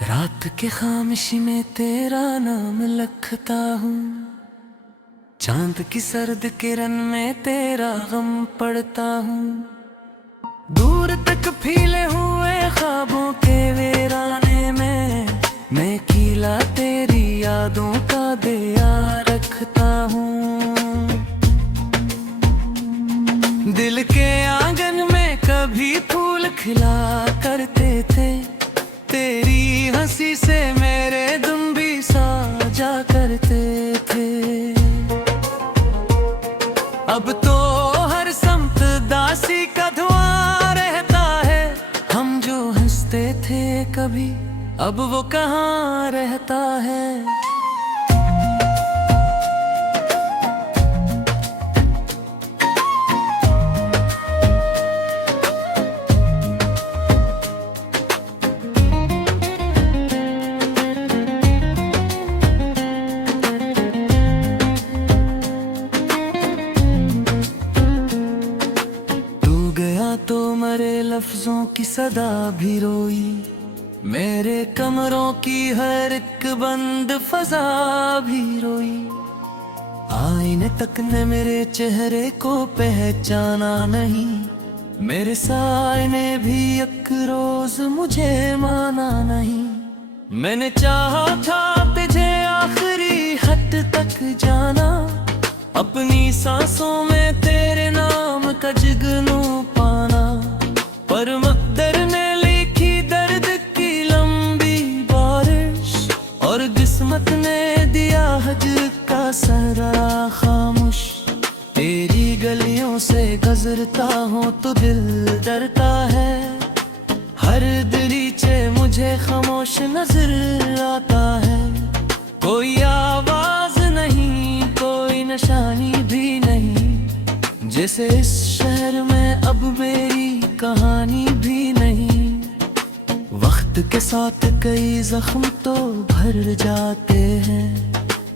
रात के खामोशी में तेरा नाम लिखता हूँ, चांद की सर्द किरण में तेरा गम पढ़ता हूँ। दूर तक फैले हुए ख्वाबों के वीराने में मैं खिला तेरी यादों का दिया रखता हूँ। दिल के आंगन में कभी फूल खिला करते थे, तेरी हंसी से मेरे दिन भी साजा करते थे। अब तो हर समत दासी का धुआं रहता है, हम जो हंसते थे कभी अब वो कहाँ रहता है। तो मरे लफ्जों की सदा भी रोई, मेरे कमरों की हर एक बंद फजा भी रोई। आईने तक ने मेरे चेहरे को पहचाना नहीं, मेरे साए ने भी एक रोज मुझे माना नहीं। मैंने चाहा था तुझे आखिरी हद तक जाना, अपनी सांसों में तेरे नाम का जुगनू पाना। पर मकदर ने लिखी दर्द की लंबी बारिश, और किस्मत ने दिया हजर का सहरा खामोश। तेरी गलियों से गुजरता हूँ तो दिल डरता है, हर दरीचे मुझे खामोश नजर आता है। कोई आवाज नहीं, कोई निशानी भी नहीं, जैसे इस शहर में अब मेरी कहानी भी नहीं। वक्त के साथ कई जख्म तो भर जाते हैं,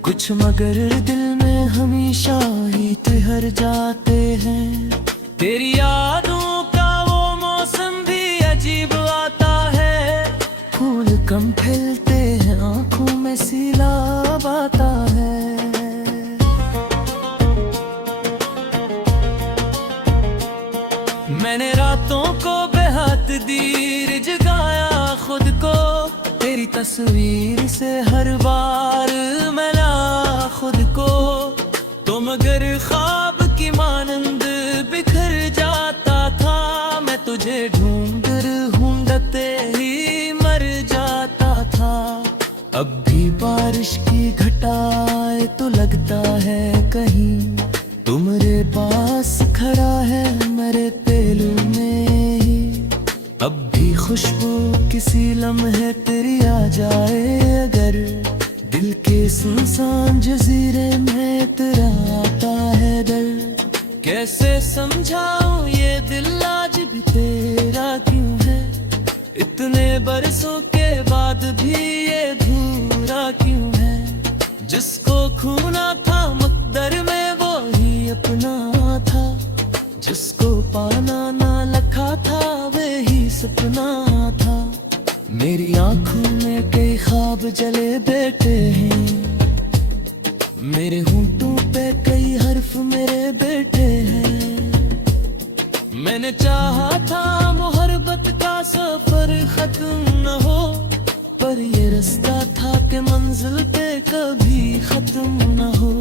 कुछ मगर दिल में हमेशा ही ठहर जाते हैं। तेरी यादों का वो मौसम भी अजीब आता है, फूल कम खिलते हैं आंखों में सैलाब आता है। मैंने रातों को बेहद दीर जगाया खुद को, तेरी तस्वीर से हर बार मिला खुद को। तो मगर ख्वाब की मानंद बिखर जाता था, मैं तुझे ढूंढते ही मर जाता था। अब भी बारिश की घटाए तो लगता है कहीं तुम्हारे पास खड़ा है मेरे पहलू में ही। अब भी खुशबू किसी लम्हे तेरी आ जाए अगर, दिल के सुनसान जजीरे में तेरा आता है डर। कैसे समझाऊं ये दिल आज भी तेरा क्यों है, इतने बरसों के बाद भी ये अधूरा क्यों है। जिसको खूना था मकदर में वो ही अपना था, जिसको पाना ना लखा था वही सपना था। मेरी आंखों में कई ख्वाब जले बैठे हैं, मेरे होंठों पे कई हर्फ मेरे बैठे हैं। मैंने चाहा था मोहब्बत का सफर खत्म न हो, पर ये रास्ता था कि मंजिल पे कभी खत्म न हो।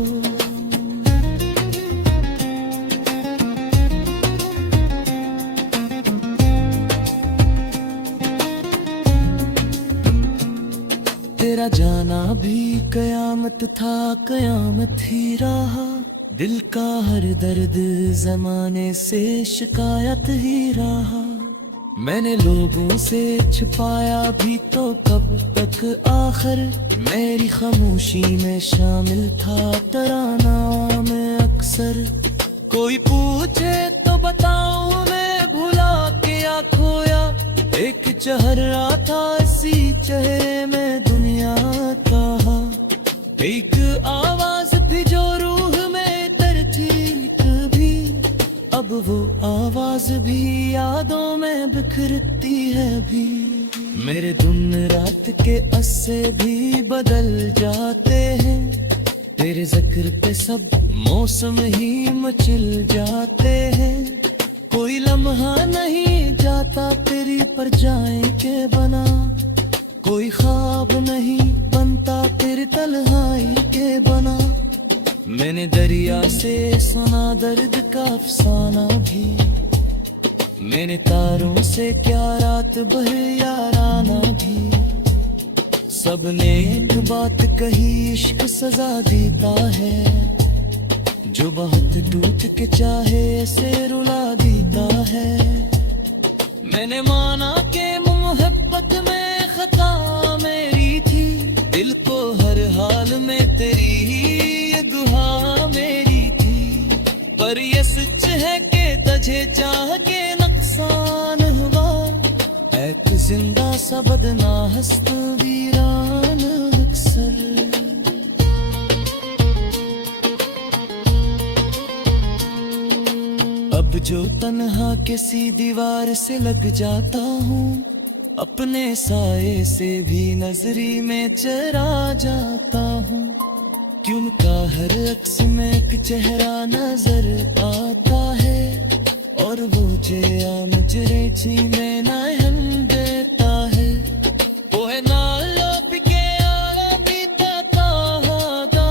तेरा जाना भी कयामत था, कयामत ही रहा। दिल का हर दर्द जमाने से शिकायत ही रहा। मैंने लोगों से छुपाया भी तो कब तक, आखिर मेरी खामोशी में शामिल था तराना मैं अक्सर। कोई पूछे तो बताऊं मैं भुला के या खोया, एक चेहरा था इसी चेहरे में दुनिया का। एक आवाज थी जो रूह में तरती कभी, अब वो आवाज भी यादों में बिखरती है अभी। मेरे दिन रात के अस्से भी बदल जाते हैं, तेरे जिक्र पे सब मौसम ही मचल जाते हैं। कोई लम्हा नहीं जाता तेरी परछाई के बना, कोई ख्वाब नहीं बनता तेरी तन्हाई के बना। मैंने दरिया से सुना दर्द का अफसाना भी, मैंने तारों से क्या रात भर याराना भी। सबने एक बात कही, इश्क सजा देता है, जो बहुत टूट के चाहे से रुला देता है। मैंने माना कि मोहब्बत में खता मेरी थी, दिल को हर हाल में तेरी ये दुआ मेरी थी। पर ये सच है कि तुझे चाह के नुकसान हुआ, एक जिंदा सा बदना हस्त वीरान अक्सर। अब जो तन्हा किसी दीवार से लग जाता हूँ, अपने साए से भी नजरी में चरा जाता हूँ। क्यों का हर अक्स में एक चेहरा नजर आता है, और वो जिया मुझे छीने नहन देता है। वो है नालो पिके आला पीता ताहादा,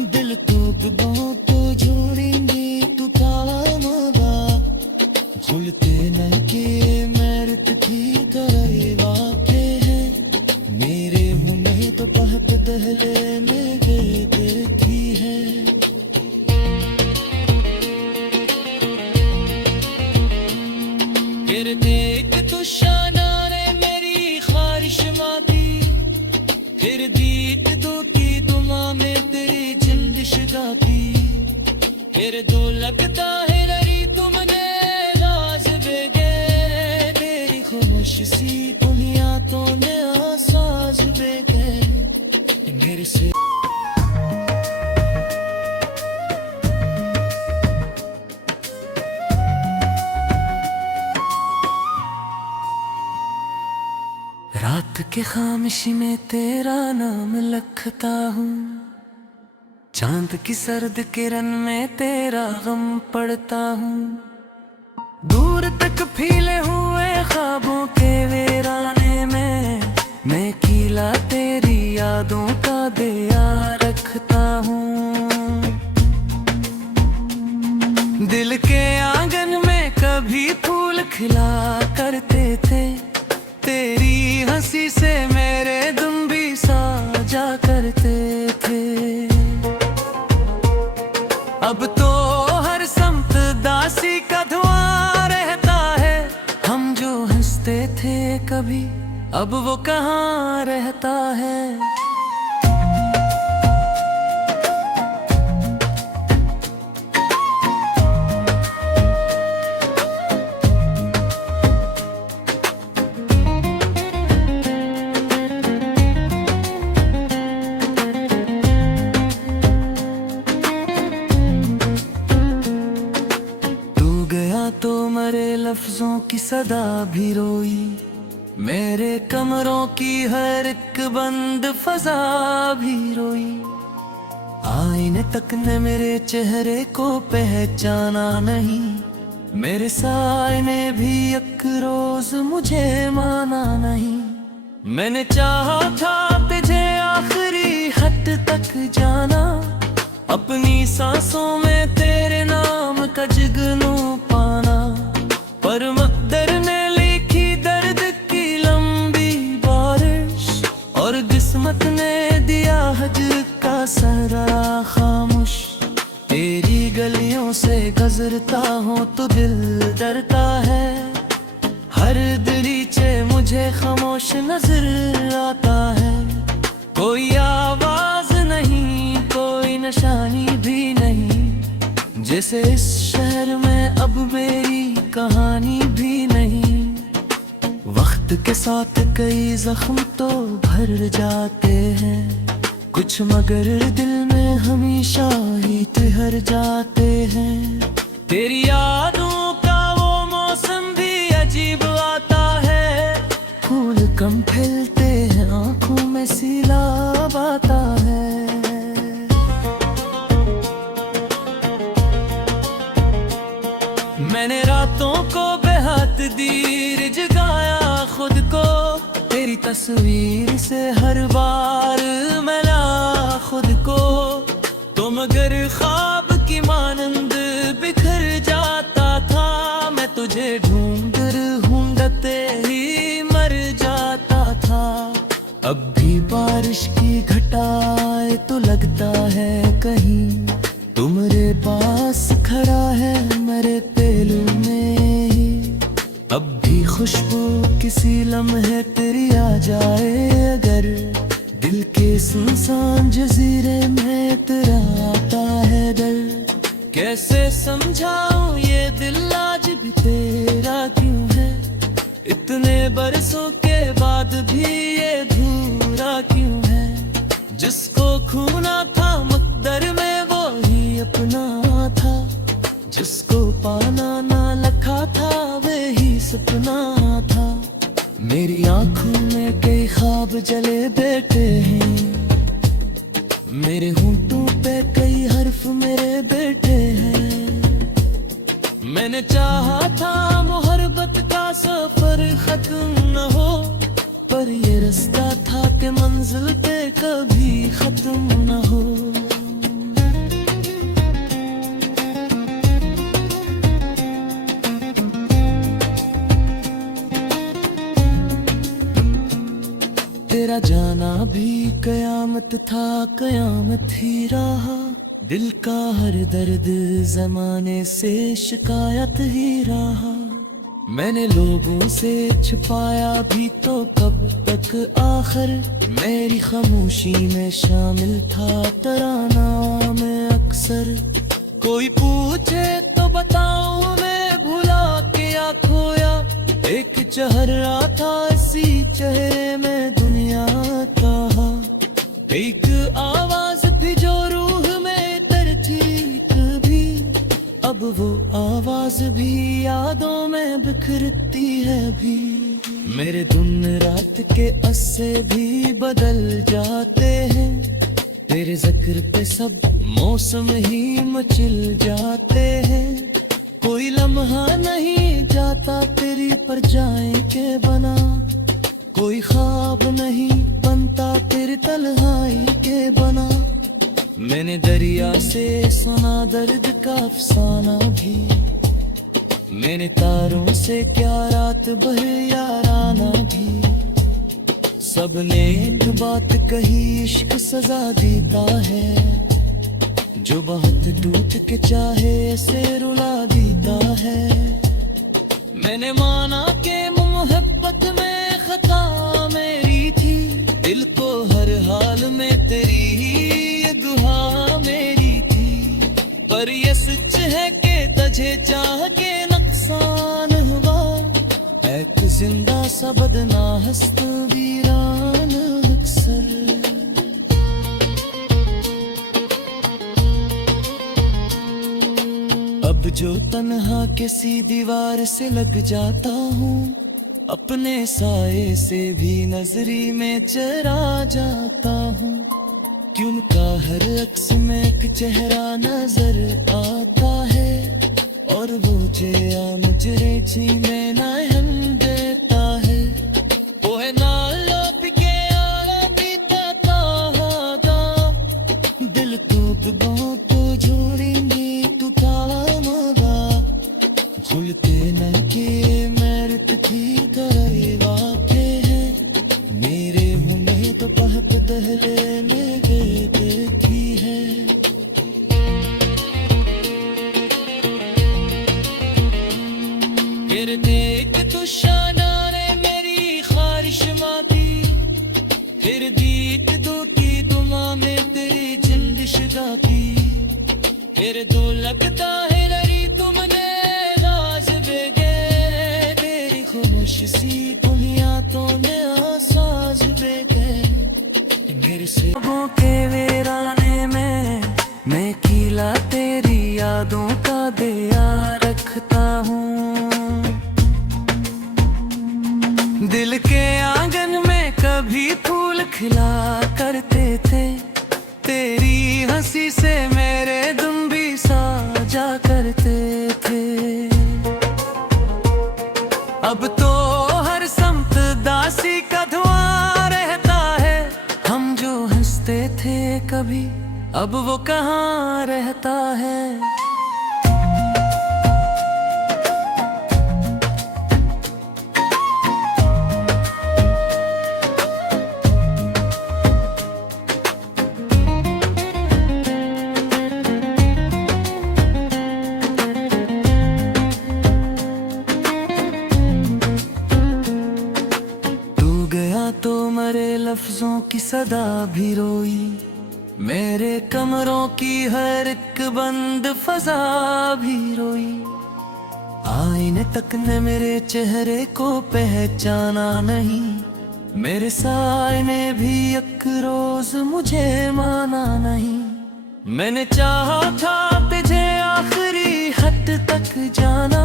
दिल तो गुबों तो जोड़ेंगे तू काला मदा। खुलते न के मेरत थी करे वाके हैं, मेरे मुंह तो पहप दहले में गिरते थी है। फिर देख तू शानारे मेरी ख्वाहिश माती, फिर दीत दो की दुआ में तेरी जिंदिश गाती। फिर दो लगता है ररी तुमने राज बेगे, तेरी खामोश सी दुनिया तो ने आसाज बेगे मेरे से। रात के खामोशी में तेरा नाम लिखता हूँ, चांद की सर्द किरण में तेरा गम पड़ता हूँ। दूर तक फैले हुए ख्वाबों के वीराने में, मैं कीला तेरी यादों का दिया रखता हूँ। दिल के आंगन में कभी फूल खिला करते थे, तेरी हंसी से मेरे दिन भी साजा करते थे। अब तो हर समत दासी का धुआं रहता है, हम जो हंसते थे कभी अब वो कहाँ रहता है। तो मरे लफ्जों की सदा भी रोई, मेरे कमरों की हर एक बंद फजा भी रोई। आईने तक ने मेरे चेहरे को पहचाना नहीं, मेरे साए ने भी एक रोज मुझे माना नहीं। मैंने चाहा था तुझे आखिरी हद तक जाना, अपनी सांसों में तेरे नाम का जुगनू पाना। पर मकदर ने लिखी दर्द की लंबी बारिश, और किस्मत ने दिया हजर का सहरा खामोश। तेरी गलियों से गुजरता हूँ तो दिल डरता है, हर दरीचे मुझे खामोश नजर आता है। कोई आवाज नहीं, कोई निशानी भी नहीं, जैसे इस शहर में अब मेरी कहानी भी नहीं। वक्त के साथ कई जख्म तो भर जाते हैं, कुछ मगर दिल में हमेशा ही ठहर जाते हैं। तेरी यादों का वो मौसम भी अजीब आता है, फूल कम खिलते हैं, आंखों में सैलाब आता है। मैंने रातों को बेहद दीर जगाया खुद को, तेरी तस्वीर से हर बार मिला खुद को। तो मगर ख्वाब की मानंद बिखर जाता था, मैं तुझे ढूंढते ही मर जाता था। अब भी बारिश की घटाए तो लगता है कहीं तू मेरे पास खड़ा है मेरे पहलू में ही। अब भी खुशबू किसी लम्हे तेरी आ जाए अगर, दिल के सुनसान जजीरे में तेरा आता है डर। कैसे समझाऊं ये दिल आज भी तेरा क्यों है, इतने बरसों के बाद भी ये अधूरा क्यों है। जिसको खूना था मुकद्दर में वो ही अपना था, जिसको पाना ना लिखा था वही सपना था। मेरी आंखों में कई ख्वाब जले बैठे हैं, मेरे होंठों पे कई हर्फ मेरे बैठे हैं। मैंने चाहा था मोहब्बत का सफर खत्म न हो, पर ये रास्ता था कि मंजिल पे कभी खत्म न हो। तेरा जाना भी कयामत था, कयामत ही रहा। दिल का हर दर्द जमाने से शिकायत ही रहा। मैंने लोगों से छुपाया भी तो कब तक आखिर, मेरी खामोशी में शामिल था तराना में अक्सर। कोई पूछे तो बताऊं मैं भुला के या खोया, एक चेहरा था इसी चेहरे में दुनिया का। एक आवाज थी जो रूह में तरती कभी, अब वो आवाज भी यादों में बिखरती है भी। मेरे दिन रात के अस्से भी बदल जाते हैं, तेरे जिक्र पे सब मौसम ही मचल जाते हैं। कोई लम्हा नहीं जाता तेरी परछाई के बना, कोई ख्वाब नहीं बनता तेरी तन्हाई के बना। मैंने दरिया से सुना दर्द का अफसाना भी, मैंने तारों से क्या रात भर याराना भी। सबने एक बात कही, इश्क सजा देता है, जो बहुत टूट के चाहे से रुला देता है। मैंने माना कि मोहब्बत में खता मेरी थी, दिल को हर हाल में तेरी ही दुआ मेरी थी। पर ये सच है कि तुझे चाह के नुकसान हुआ, एक जिंदा सा बदना हस्त वीरान अक्सर। अब जो तन्हा किसी दीवार से लग जाता हूँ, अपने साए से भी नजरी में चरा जाता हूँ। क्यों का हर अक्स में एक चेहरा नजर आता है, और वो जिया मुझे जी में नयन देता है। वो है नालो पिके आला पीता तादा, दिल तो गुबों तो जोड़ेंगे तू तामगा। झुलते न के मेरत थी करे वाके हैं, मेरे मुंह तो पहप दहले में देखी है। फिर देख ख्वाहिश सी बुनियादों ने आसाज दे गए मेरे से लोगों के वीराने में मैं खिला तेरी यादों का दिया रखता हूँ। दिल के आंगन में कभी फूल खिला करते थे, तेरी हंसी से मेरे दिन भी साजा करते थे। अब तो हर समत दासी का धुआं रहता है, हम जो हंसते थे कभी अब वो कहाँ रहता है। तो मरे लफ्जों की सदा भी रोई, मेरे कमरों की हर एक बंद फजा भी रोई। आईने तक ने मेरे चेहरे को पहचाना नहीं, मेरे साए ने भी एक रोज मुझे माना नहीं। मैंने चाहा था तुझे आखिरी हद तक जाना,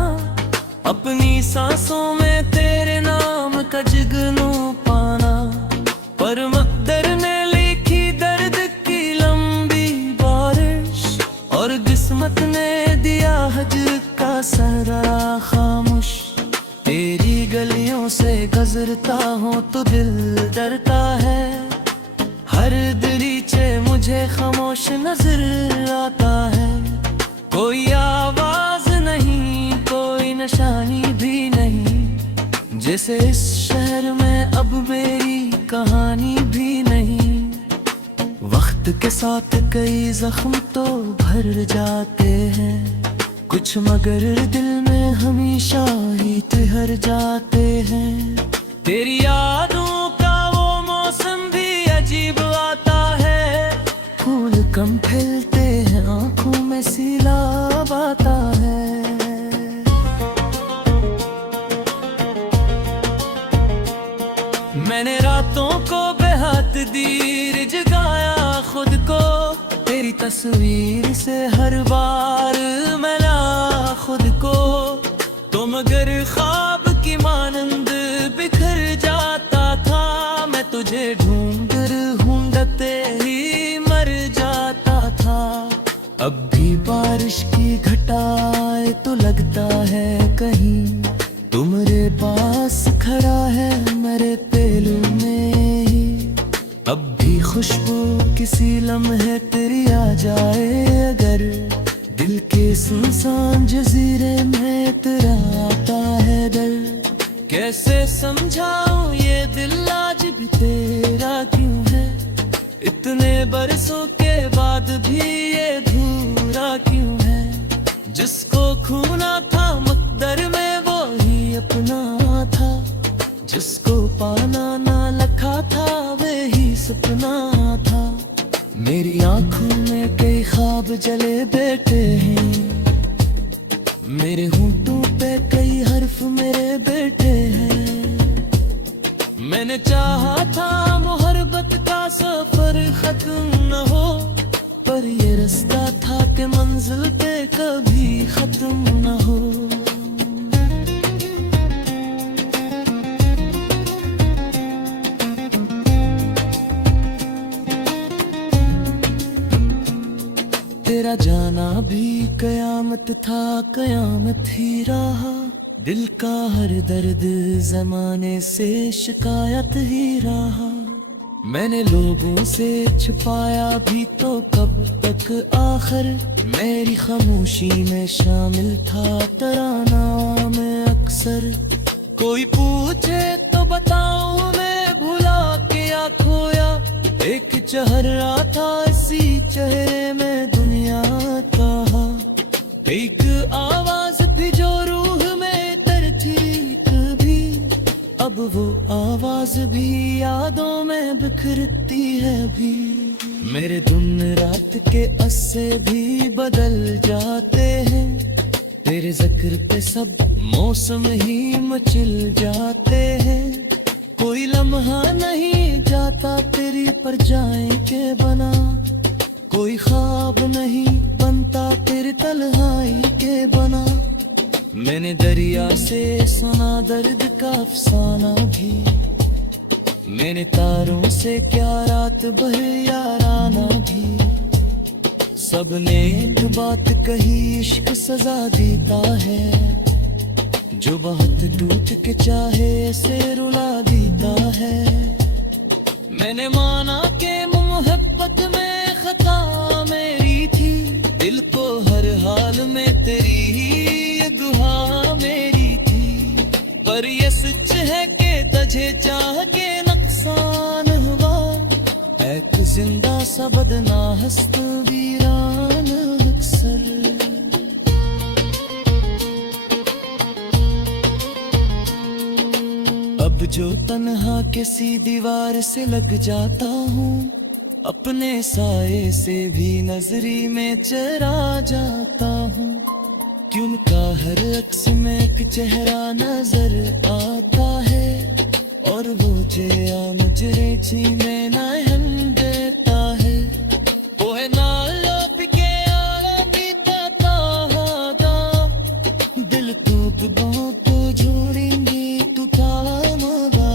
अपनी सांसों में तेरे नाम का जुगनू पाना, पर मकदर ने लिखी दर्द की लंबी बारिश और किस्मत ने दिया हजर का सहरा खामोश। तेरी गलियों से गुजरता हूँ तो दिल डरता है, हर दरीचे मुझे खामोश नजर आता है। कोई आवाज नहीं, कोई निशानी भी नहीं, जैसे इस शहर में अब मेरी कहानी भी नहीं। वक्त के साथ कई जख्म तो भर जाते हैं, कुछ मगर दिल में हमेशा ही ठहर जाते हैं। तेरी यादों का वो मौसम भी अजीब आता है, फूल कम खिलते हैं आंखों में सैलाब आता है। मैंने रातों को बेहद दीर जगाया खुद को, तेरी तस्वीर से हर बार मिला खुद को। तो मगर ख्वाब की मानंद बिखर जाता था, मैं तुझे ढूंढते ही मर जाता था। अब भी बारिश की घटाए तो लगता है कहीं तू मेरे पास खड़ा है मेरे पहलू में ही। अब भी खुशबू किसी लम्हे तेरी आ जाए अगर, दिल के सुनसान जजीरे में तेरा आता है डर। कैसे समझाऊं ये दिल आज भी तेरा क्यों है, इतने बरसों के बाद भी ये अधूरा क्यों है। जिसको खूना था मुकद्दर में वो ही अपना था, जिसको पाना ना लिखा था वही सपना था। मेरी आंखों में कई ख्वाब जले बैठे हैं, मेरे होंठों पे कई हर्फ मेरे बैठे हैं। मैंने चाहा था मोहब्बत का सफर खत्म न हो, पर ये रास्ता था कि मंजिल पे कभी खत्म न हो। तेरा जाना भी कयामत था, कयामत ही रहा। दिल का हर दर्द जमाने से शिकायत ही रहा। मैंने लोगों से छुपाया भी तो कब तक, आखिर मेरी खामोशी में शामिल था तराना में अक्सर। कोई पूछे तो बताऊं मैं भुला के या खोया, एक चेहरा था इसी चेहरे में दुनिया का। एक आवाज थी जो रूह में तरथी कभी, अब वो आवाज भी यादों में बिखरती है अभी। मेरे दिन रात के अस्से भी बदल जाते हैं, तेरे जिक्र पे सब मौसम ही मचल जाते हैं, कोई लम्हा नहीं जाता तेरी परछाई के बना, कोई ख्वाब नहीं बनता तेरी तन्हाई के बना। मैंने दरिया से सुना दर्द का अफसाना भी, मैंने तारों से क्या रात भर याराना भी। सबने एक बात कही, इश्क सजा देता है, जो बहुत टूट के चाहे से रुला देता है। मैंने माना कि मोहब्बत में खता मेरी थी, दिल को हर हाल में तेरी ही ये दुआ मेरी थी। पर ये सच है कि तुझे चाह के नुकसान हुआ, एक जिंदा सा बदना हस्त वीरान अक्सर। अब जो तन्हा किसी दीवार से लग जाता हूँ, अपने साए से भी नजरी में चरा जाता हूँ। क्यों का हर अक्स में एक चेहरा नजर आता है, और वो जिया मुझे ची में नयन देता है। वो है नालो पिके आला पीता तादा, दिल तो गुबों तो जोड़ेंगे तू तामदा।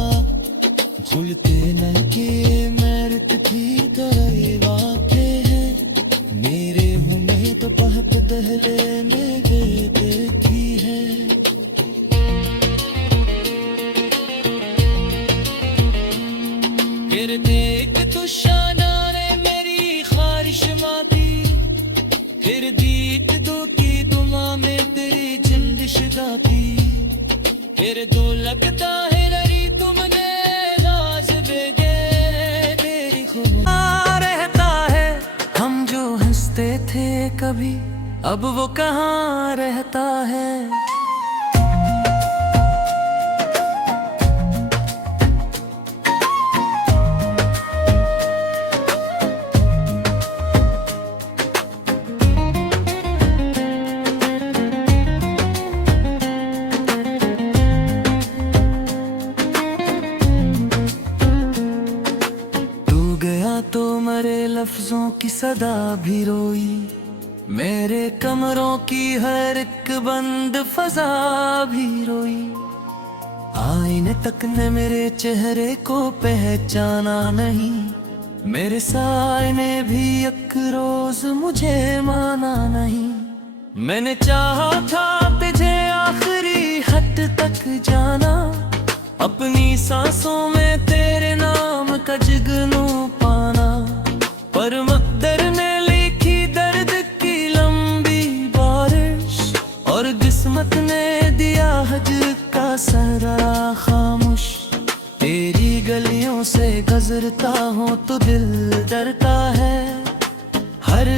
झुलते न के मेरत की तरह वाक़े है, मेरे मुँह तो पहक दहले में देखी है। फिर देख तू शानारे मेरी ख्वाहिश माती, फिर दीत दो की दुआ में तेरी जिंदिश गाती। फिर दो लगता है रही तुमने राज बेगे मेरी खुद रहता है। हम जो हंसते थे कभी, अब वो कहाँ रहता है। तो मरे लफ्जों की सदा भी रोई, मेरे कमरों की हर एक बंद फजा भी रोई। आईने तक ने मेरे चेहरे को पहचाना नहीं, मेरे साए ने भी एक रोज मुझे माना नहीं। मैंने चाहा था तुझे आखिरी हद तक जाना, अपनी सांसों में तेरे नाम का जुगनू पाना। पर मकदर ने लिखी दर्द की लंबी बारिश, और किस्मत ने दिया हजर का सहरा खामोश। तेरी गलियों से गुजरता हूँ तो दिल डरता है, हर